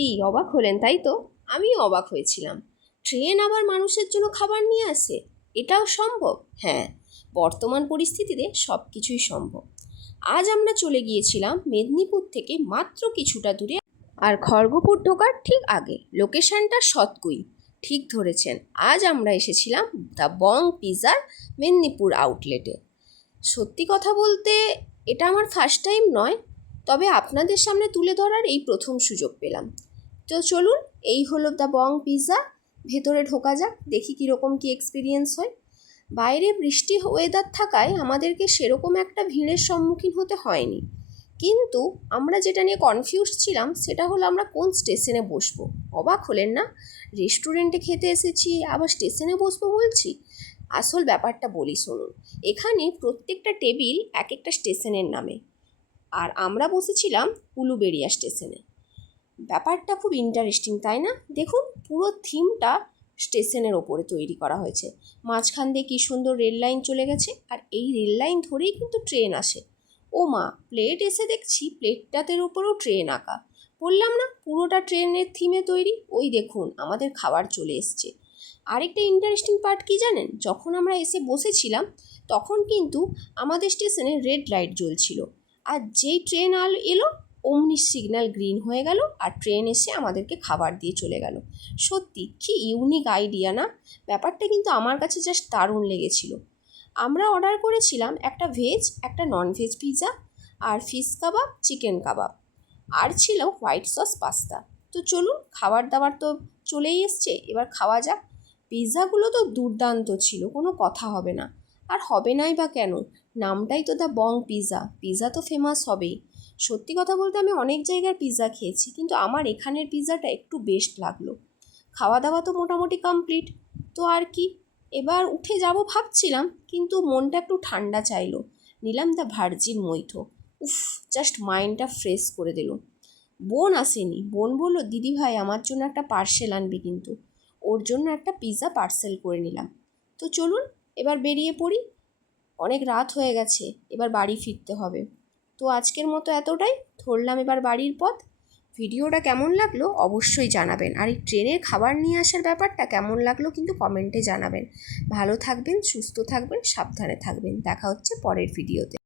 কি অবাক হলেন তাই তো? আমিও অবাক হয়েছিলাম। ট্রেন আবার মানুষের জন্য খাবার নিয়ে আসে, এটাও সম্ভব? হ্যাঁ, বর্তমান পরিস্থিতিতে সব কিছুই সম্ভব। আজ আমরা চলে গিয়েছিলাম মেদিনীপুর থেকে মাত্র কিছুটা দূরে, আর খড়গপুর ঢোকার ঠিক আগে। লোকেশনটা সতকুই, ঠিক ধরেছেন। আজ আমরা এসেছিলাম দ্য বং পিৎজার মেদিনীপুর আউটলেটে। সত্যি কথা বলতে এটা আমার ফার্স্ট টাইম নয়, তবে আপনাদের সামনে তুলে ধরার এই প্রথম সুযোগ পেলাম। তো চলুন, এই হলো দ্য বং পিৎজা। ভেতরে ঢোকা যাক, দেখি কীরকম কী এক্সপিরিয়েন্স হয়। বাইরে বৃষ্টি ওয়েদার থাকায় আমাদেরকে সেরকম একটা ভিড়ের সম্মুখীন হতে হয়নি, কিন্তু আমরা যেটা নিয়ে কনফিউজ ছিলাম সেটা হলো আমরা কোন স্টেশনে বসবো। অবাক হলেন না? রেস্টুরেন্টে খেতে এসেছি, আবার স্টেশনে বসবো বলছি। আসল ব্যাপারটা বলি শুনুন। এখানে প্রত্যেকটা টেবিল এক একটা স্টেশনের নামে, আর আমরা বসেছিলাম উলুবেড়িয়া স্টেশনে। ব্যাপারটা খুব ইন্টারেস্টিং, তাই না? দেখুন, পুরো থিমটা স্টেশনের ওপরে তৈরি করা হয়েছে। মাঝখান দিয়ে কী সুন্দর রেল লাইন চলে গেছে, আর এই রেল লাইন ধরেই কিন্তু ট্রেন আসে। ও মা, প্লেট এসে দেখছি প্লেটটাতের উপরেও ট্রেন আঁকা। বললাম না, পুরোটা ট্রেনের থিমে তৈরি। ওই দেখুন, আমাদের খাবার চলে এসছে। আরেকটা ইন্টারেস্টিং পার্ট কী জানেন? যখন আমরা এসে বসেছিলাম তখন কিন্তু আমাদের স্টেশনে রেড লাইট জ্বলছিল, আর যেই ট্রেন এলো অমনি সিগন্যাল গ্রিন হয়ে গেল, আর ট্রেন এসে আমাদেরকে খাবার দিয়ে চলে গেল। সত্যি কি ইউনিক আইডিয়া না? ব্যাপারটা কিন্তু আমার কাছে জাস্ট দারুণ লেগেছিল। আমরা অর্ডার করেছিলাম একটা ভেজ, একটা ননভেজ পিৎজা, আর ফিশ কাবাব, চিকেন কাবাব, আর ছিল হোয়াইট সস পাস্তা। তো চলুন, খাবার দাবার তো চলেই এসছে, এবার খাওয়া যাক। পিৎজাগুলো তো দুর্দান্ত ছিল, কোনো কথা হবে না। আর হবে নাই বা কেন? নামটাই তো দ্য বং পিৎজা, পিৎজা তো ফেমাস হবেই। সত্যি কথা বলতে আমি অনেক জায়গার পিৎজা খেয়েছি, কিন্তু আমার এখানের পিৎজাটা একটু বেস্ট লাগলো। খাওয়া দাওয়া তো মোটামুটি কমপ্লিট। তো আর কি, এবার উঠে যাব ভাবছিলাম, কিন্তু মনটা একটু ঠান্ডা চাইলো। নিলাম দ্য ভার্জিন মৈথো। উফ, জাস্ট মাইন্ডটা ফ্রেশ করে দিল। বোন আসেনি, বোন বললো দিদি ভাই আমার জন্য একটা পার্সেল আনবি, কিন্তু ওর জন্য একটা পিৎজা পার্সেল করে নিলাম। তো চলুন এবার বেরিয়ে পড়ি, অনেক রাত হয়ে গেছে, এবার বাড়ি ফিরতে হবে। তো আজকের মতো এতটাই, ধরলাম এবার বাড়ির পথ। ভিডিওটা কেমন লাগলো অবশ্যই জানাবেন, আর এই ট্রেনের খাবার নিয়ে আসার ব্যাপারটা কেমন লাগলো কিন্তু কমেন্টে জানাবেন। ভালো থাকবেন, সুস্থ থাকবেন, সাবধানে থাকবেন। দেখা হচ্ছে পরের ভিডিওতে।